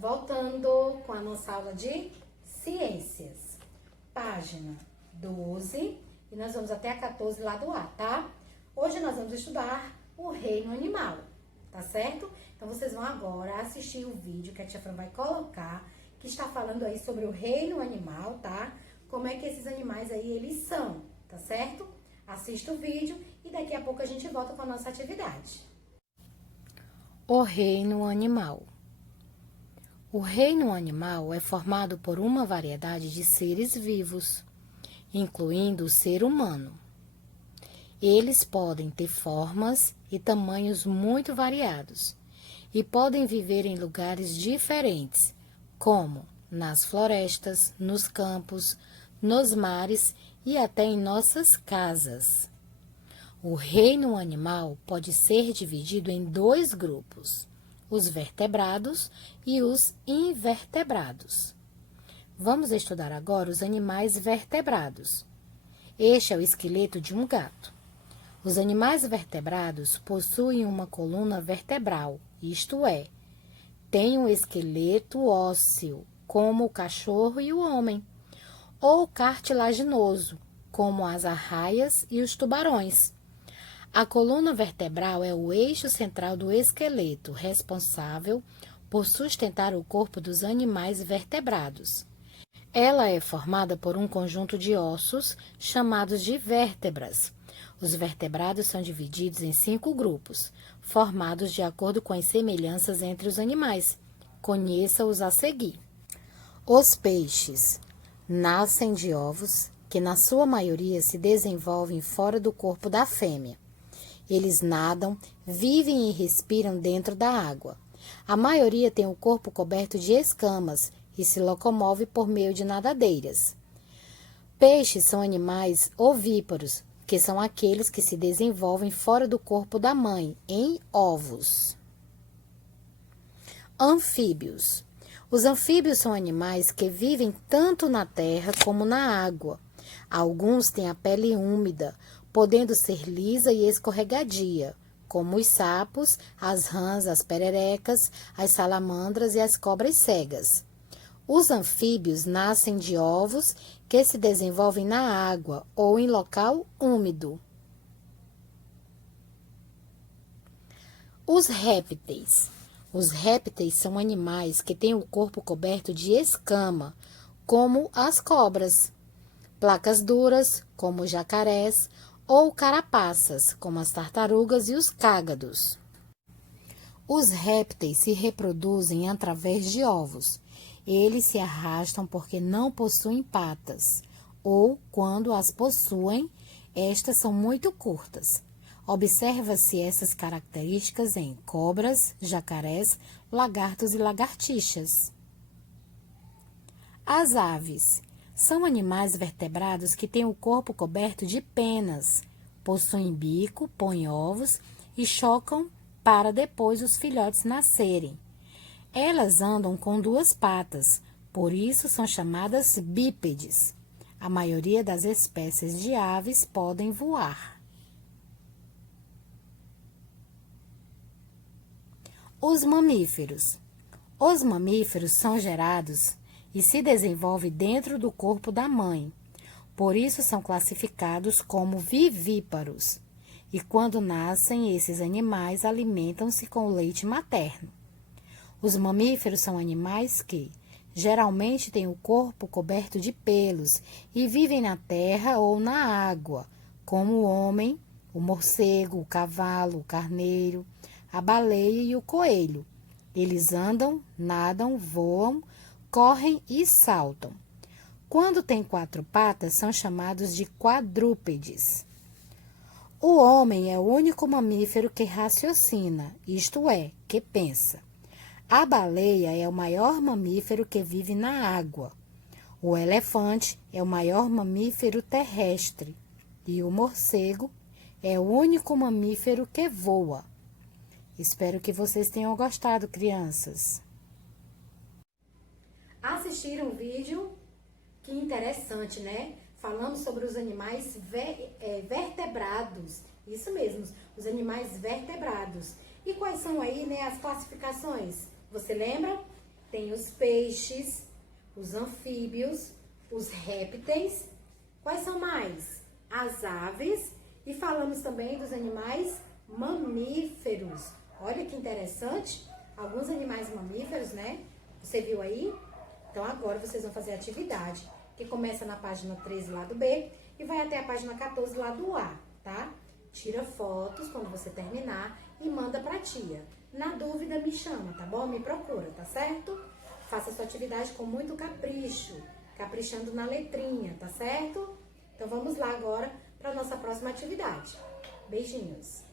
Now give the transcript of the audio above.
Voltando com a nossa aula de ciências, página 12, e nós vamos até a 14 lá do A, tá? Hoje nós vamos estudar o reino animal, tá certo? Então vocês vão agora assistir o vídeo que a tia Fran vai colocar, que está falando aí sobre o reino animal, tá? Como é que esses animais aí eles são, tá certo? Assista o vídeo e daqui a pouco a gente volta com a nossa atividade. O reino animal. O reino animal é formado por uma variedade de seres vivos, incluindo o ser humano. Eles podem ter formas e tamanhos muito variados e podem viver em lugares diferentes, como nas florestas, nos campos, nos mares e até em nossas casas. O reino animal pode ser dividido em dois grupos, os vertebrados e os invertebrados. Vamos estudar agora os animais vertebrados. Este é o esqueleto de um gato. Os animais vertebrados possuem uma coluna vertebral, isto é, têm um esqueleto ósseo, como o cachorro e o homem, ou cartilaginoso, como as arraias e os tubarões. A coluna vertebral é o eixo central do esqueleto, responsável por sustentar o corpo dos animais vertebrados. Ela é formada por um conjunto de ossos chamados de vértebras. Os vertebrados são divididos em 5 grupos, formados de acordo com as semelhanças entre os animais. Conheça-os a seguir. Os peixes nascem de ovos que, na sua maioria, se desenvolvem fora do corpo da fêmea. Eles nadam, vivem e respiram dentro da água. A maioria tem o corpo coberto de escamas e se locomove por meio de nadadeiras. Peixes são animais ovíparos, que são aqueles que se desenvolvem fora do corpo da mãe, em ovos. Anfíbios. Os anfíbios são animais que vivem tanto na terra como na água. Alguns têm a pele úmida, podendo ser lisa e escorregadia, como os sapos, as rãs, as pererecas, as salamandras e as cobras cegas. Os anfíbios nascem de ovos que se desenvolvem na água ou em local úmido. Os répteis. Os répteis são animais que têm o corpo coberto de escama, como as cobras, placas duras, como os jacarés, ou carapaças, como as tartarugas e os cágados. Os répteis se reproduzem através de ovos. Eles se arrastam porque não possuem patas, ou, quando as possuem, estas são muito curtas. Observa-se essas características em cobras, jacarés, lagartos e lagartixas. As aves são animais vertebrados que têm o corpo coberto de penas, possuem bico, põem ovos e chocam para depois os filhotes nascerem. Elas andam com 2 patas, por isso são chamadas bípedes. A maioria das espécies de aves podem voar. Os mamíferos. Os mamíferos são gerados e se desenvolvem dentro do corpo da mãe. Por isso são classificados como vivíparos. E quando nascem, esses animais alimentam-se com o leite materno. Os mamíferos são animais que, geralmente, têm o corpo coberto de pelos e vivem na terra ou na água, como o homem, o morcego, o cavalo, o carneiro, a baleia e o coelho. Eles andam, nadam, voam, correm e saltam. Quando têm 4 patas, são chamados de quadrúpedes. O homem é o único mamífero que raciocina, isto é, que pensa. A baleia é o maior mamífero que vive na água. O elefante é o maior mamífero terrestre. E o morcego é o único mamífero que voa. Espero que vocês tenham gostado, crianças. Assistiram o vídeo? Que interessante, né? Falando sobre os animais vertebrados. Isso mesmo, os animais vertebrados. E quais são aí, né, as classificações? Você lembra? Tem os peixes, os anfíbios, os répteis. Quais são mais? As aves. E falamos também dos animais mamíferos. Olha que interessante. Alguns animais mamíferos, né? Você viu aí? Então agora vocês vão fazer a atividade, que começa na página 13, lado B, e vai até a página 14, lado A, tá? Tira fotos quando você terminar e manda pra tia. Na dúvida, me chama, tá bom? Me procura, tá certo? Faça a sua atividade com muito capricho, caprichando na letrinha, tá certo? Então vamos lá agora para nossa próxima atividade. Beijinhos!